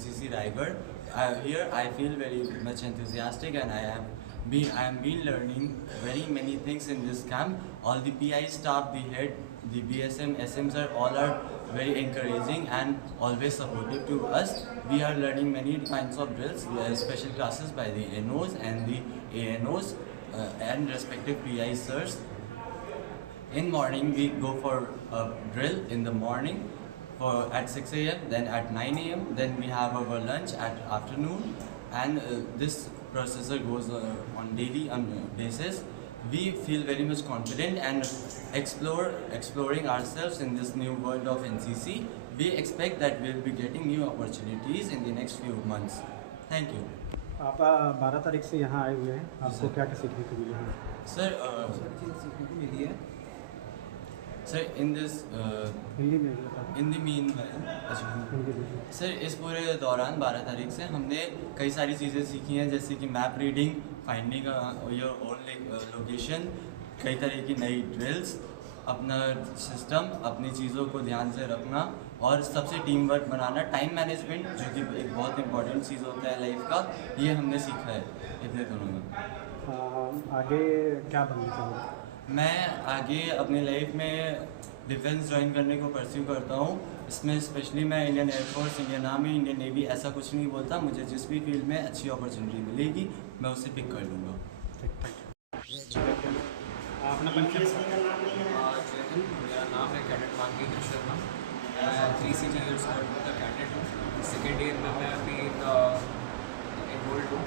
NCC Raigad. Here I feel very much enthusiastic, and I am been learning very many things in this camp. All the PI staff, the head, the BSM, SMs are very encouraging and always supportive to us. We are learning many kinds of drills. We have special classes by the NOs and the ANOs and respective PI sirs. In morning we go for a drill in the morning at 6 a.m. then at 9 a.m. then we have our lunch at afternoon, and this processor goes on daily basis. We feel very much confident and exploring ourselves in this new world of NCC. We expect that we'll be getting new opportunities in the next few months. Thank you. आप 12 तारीख से यहाँ आए हुए हैं, आपको क्या क्या सीखने को मिला है? सर सीखने को मिली है सर इन दिस हिंदी में बताएं। इन द मीन हिंदी में। सर इस पूरे दौरान 12 तारीख से हमने कई सारी चीज़ें सीखी हैं, जैसे कि map reading, finding your own location, कई तरह की नई ड्रिल्स, अपना सिस्टम, अपनी चीज़ों को ध्यान से रखना और सबसे टीम वर्क बनाना, टाइम मैनेजमेंट जो कि एक बहुत इंपॉर्टेंट चीज़ होता है लाइफ का, ये हमने सीखा है इतने दिनों में। आगे क्या बनना चाहोगे? मैं आगे अपनी लाइफ में डिफेंस ज्वाइन करने को परस्यू करता हूँ। इसमें स्पेशली मैं Indian air force, Indian army, Indian navy ऐसा कुछ नहीं बोलता। मुझे जिस भी फील्ड में अच्छी अपॉर्चुनिटी मिलेगी मैं उसे पिक कर लूँगा। अपना परिचय। जय हिंद, मेरा नाम है कैडेट मानवीर शर्मा। मैं 3CG ईयर्स का कैडेट हूँ। सेकेंड ईयर में मैं अभी एनरोल्ड हूँ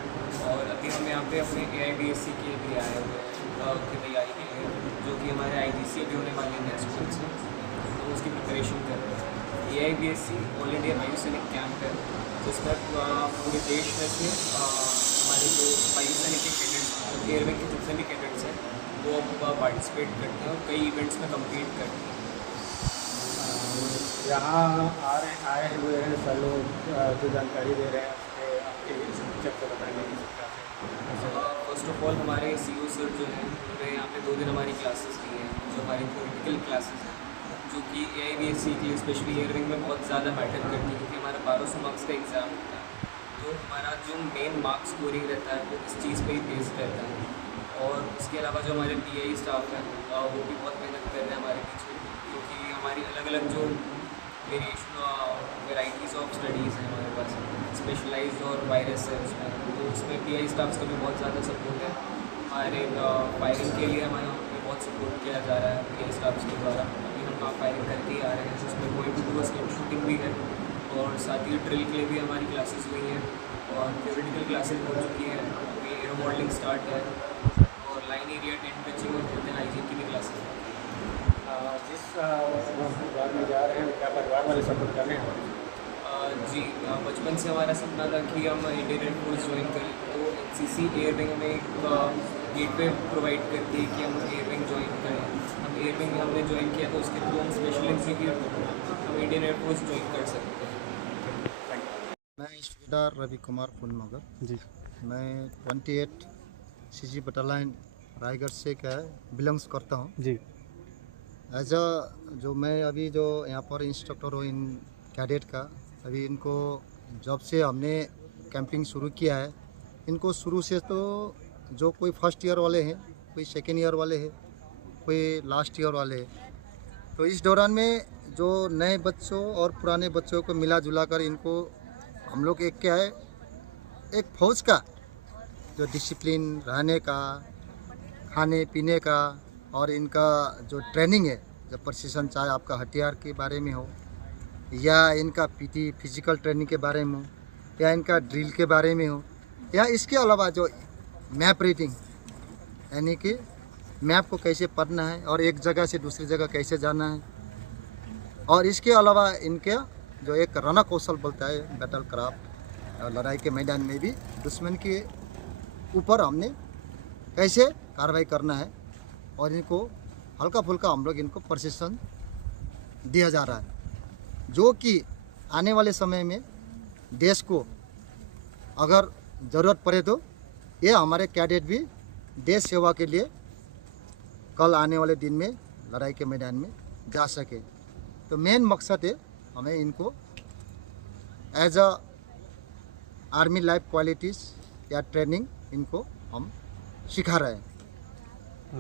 और अभी हम यहाँ पे अपने AIBSC के लिए आए हुए हैं की तैयारी के लिए, जो कि हमारे IGC भी होने वाले हैं नेक्स्ट मंथ से, तो उसकी प्रिपरेशन कर रहे हैं। AIBSC ऑल इंडिया वायुसैनिक कैंप है, जिसमें पूरे देश में से हमारे जो वायुसैनिक के कैडेट्स, एयरविंग के जितने भी कैडेट्स हैं वो पार्टिसिपेट करते हैं और कई इवेंट्स में कम्पीट करते हैं। यहाँ आए हुए हैं सर लोग जो जानकारी दे रहे हैं आपके संक्षिप्त बताएंगे। फर्स्ट ऑफ ऑल हमारे CO सर जो हैं उन्होंने यहाँ पे 2 दिन हमारी क्लासेस दी हैं, जो हमारी थ्योरेटिकल क्लासेस हैं, जो कि AIBSC के लिए स्पेशली एयरविंग में बहुत ज़्यादा मैटर करती है, क्योंकि हमारा 1200 मार्क्स का एग्ज़ाम होता है। तो हमारा जो मेन मार्क्स स्कोरिंग रहता है वो इस चीज़ पे ही बेस्ड रहता है। और इसके अलावा जो हमारे PI स्टाफ हैं वो भी बहुत मेहनत कर रहे हैं हमारे पीछे, क्योंकि हमारी अलग अलग जो वेराइटीज़ ऑफ स्टडीज़ हैं हमारे पास, स्पेशलाइज्ड और वायरस है उसमें, तो उसमें PI स्टाफ्स का भी बहुत ज़्यादा सपोर्ट है। हमारे फायरिंग के लिए हमारे यहाँ पे बहुत सपोर्ट किया जा रहा है PI स्टाफ्स के द्वारा। अभी हम फायरिंग करके ही आ रहे हैं, जिसमें going to do skill shooting भी है, और साथ ही ड्रिल के लिए भी हमारी क्लासेस हुई हैं और थ्योरेटिकल क्लासेस हो चुकी हैं। अभी एरो मॉडलिंग स्टार्ट है और लाइन एरिया टेंट पिचिंग और हेल्थ एंड हाइजीन की भी क्लासेस हैं। जिस परिवार में जा रहे हैं क्या परिवार वाले सपोर्ट कर रहे हैं? जी, बचपन से हमारा सपना था कि हम इंडियन एयरफोर्स ज्वाइन करें, तो NCC एयरविंग में एक गेटवे प्रोवाइड करती है कि हम एयरविंग ज्वाइन करें। हम एयरविंग हमने ज्वाइन किया तो उसके थ्रू हम स्पेशल NCC हम इंडियन एयरफोर्स ज्वाइन कर सकते हैं। मैं सूबेदार रवि कुमार फुलमगर जी। मैं 28 CG बटालियन रायगढ़ से क्या बिलोंग्स करता हूँ जी। एज अ जो मैं अभी जो यहाँ पर इंस्ट्रक्टर हूँ इन कैडेट का। अभी इनको जब से हमने कैंपिंग शुरू किया है, इनको शुरू से तो जो कोई फर्स्ट ईयर वाले हैं, कोई सेकेंड ईयर वाले हैं, कोई लास्ट ईयर वाले हैं, तो इस दौरान में जो नए बच्चों और पुराने बच्चों को मिला जुला कर इनको हम लोग एक क्या है, एक फौज का जो डिसिप्लिन रहने का, खाने पीने का और इनका जो ट्रेनिंग है, जब प्रशिक्षण चाहे आपका हथियार के बारे में हो या इनका PT फिजिकल ट्रेनिंग के बारे में हो या इनका ड्रिल के बारे में हो या इसके अलावा जो मैप रीडिंग, यानी कि मैप को कैसे पढ़ना है और एक जगह से दूसरी जगह कैसे जाना है, और इसके अलावा इनके जो एक रणा कौशल बोलता है बैटल क्राफ्ट, लड़ाई के मैदान में भी दुश्मन के ऊपर हमने कैसे कार्रवाई करना है, और इनको हल्का फुल्का हम लोग इनको प्रशिक्षण दिया जा रहा है, जो कि आने वाले समय में देश को अगर ज़रूरत पड़े तो ये हमारे कैडेट भी देश सेवा के लिए कल आने वाले दिन में लड़ाई के मैदान में जा सके। तो मेन मकसद है हमें इनको as a army life qualities या ट्रेनिंग इनको हम सिखा रहे हैं।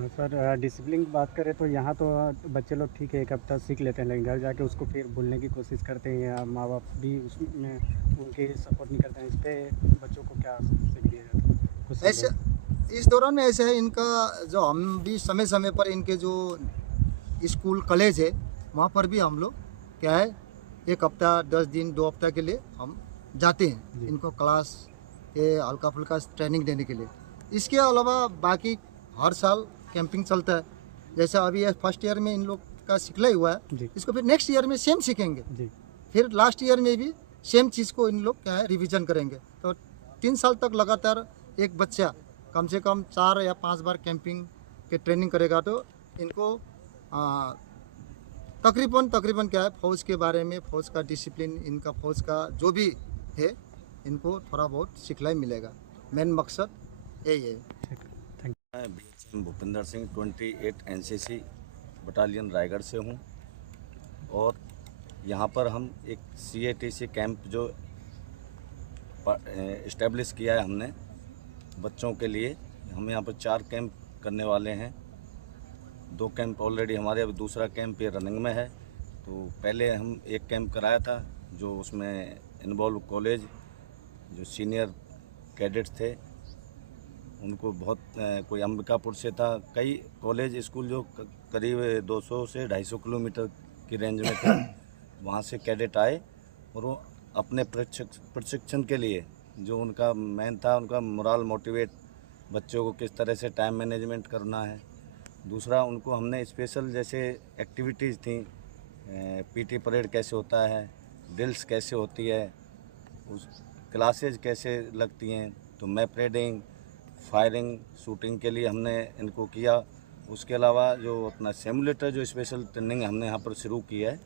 सर डिसिप्लिन की बात करें तो यहाँ तो बच्चे लोग ठीक है एक हफ्ता सीख लेते हैं, लेकिन घर जाके उसको फिर भूलने की कोशिश करते हैं या माँ बाप भी उसमें उनकी सपोर्ट नहीं करते हैं। इस पर बच्चों को क्या सीख दिया जाता है कुछ ऐसे इस दौरान में ऐसे है, इनका जो हम भी समय समय पर इनके जो स्कूल कॉलेज है वहाँ पर भी हम लोग क्या है 1 हफ्ता 10 दिन 2 हफ्ता के लिए हम जाते हैं जी। इनको क्लास ये हल्का फुल्का ट्रेनिंग देने के लिए। इसके अलावा बाकी हर साल कैंपिंग चलता है। जैसे अभी ये फर्स्ट ईयर में इन लोग का सिखलाई हुआ है, जी इसको फिर नेक्स्ट ईयर में सेम सीखेंगे, जी फिर लास्ट ईयर में भी सेम चीज़ को इन लोग क्या है रिवीजन करेंगे। तो 3 साल तक लगातार एक बच्चा कम से कम 4 या 5 बार कैंपिंग के ट्रेनिंग करेगा तो इनको तकरीबन क्या है फौज के बारे में, फौज का डिसिप्लिन, इनका फौज का जो भी है इनको थोड़ा बहुत सिखलाई मिलेगा। मेन मकसद यही है। मैं BHM Bhupinder Singh 28 NCC battalion Raigarh से हूँ और यहाँ पर हम एक CATC कैंप जो इस्टेब्लिश किया है हमने बच्चों के लिए। हम यहाँ पर 4 कैंप करने वाले हैं। 2 कैंप ऑलरेडी हमारे, अभी दूसरा कैंप ये रनिंग में है। तो पहले हम एक कैंप कराया था जो उसमें इन्वॉल्व कॉलेज जो सीनियर कैडेट्स थे उनको बहुत कोई अंबिकापुर से था, कई कॉलेज स्कूल जो करीब 200 से 250 किलोमीटर की रेंज में थे, वहाँ से कैडेट आए और वो अपने प्रशिक्षण के लिए जो उनका मेन था उनका मोरल मोटिवेट, बच्चों को किस तरह से टाइम मैनेजमेंट करना है। दूसरा उनको हमने स्पेशल जैसे एक्टिविटीज़ थी, PT परेड कैसे होता है, ड्रिल्स कैसे होती है, उस क्लासेज कैसे लगती हैं, तो मैप रीडिंग, फायरिंग, शूटिंग के लिए हमने इनको किया। उसके अलावा जो अपना सिमुलेटर जो स्पेशल ट्रेनिंग हमने यहाँ पर शुरू की है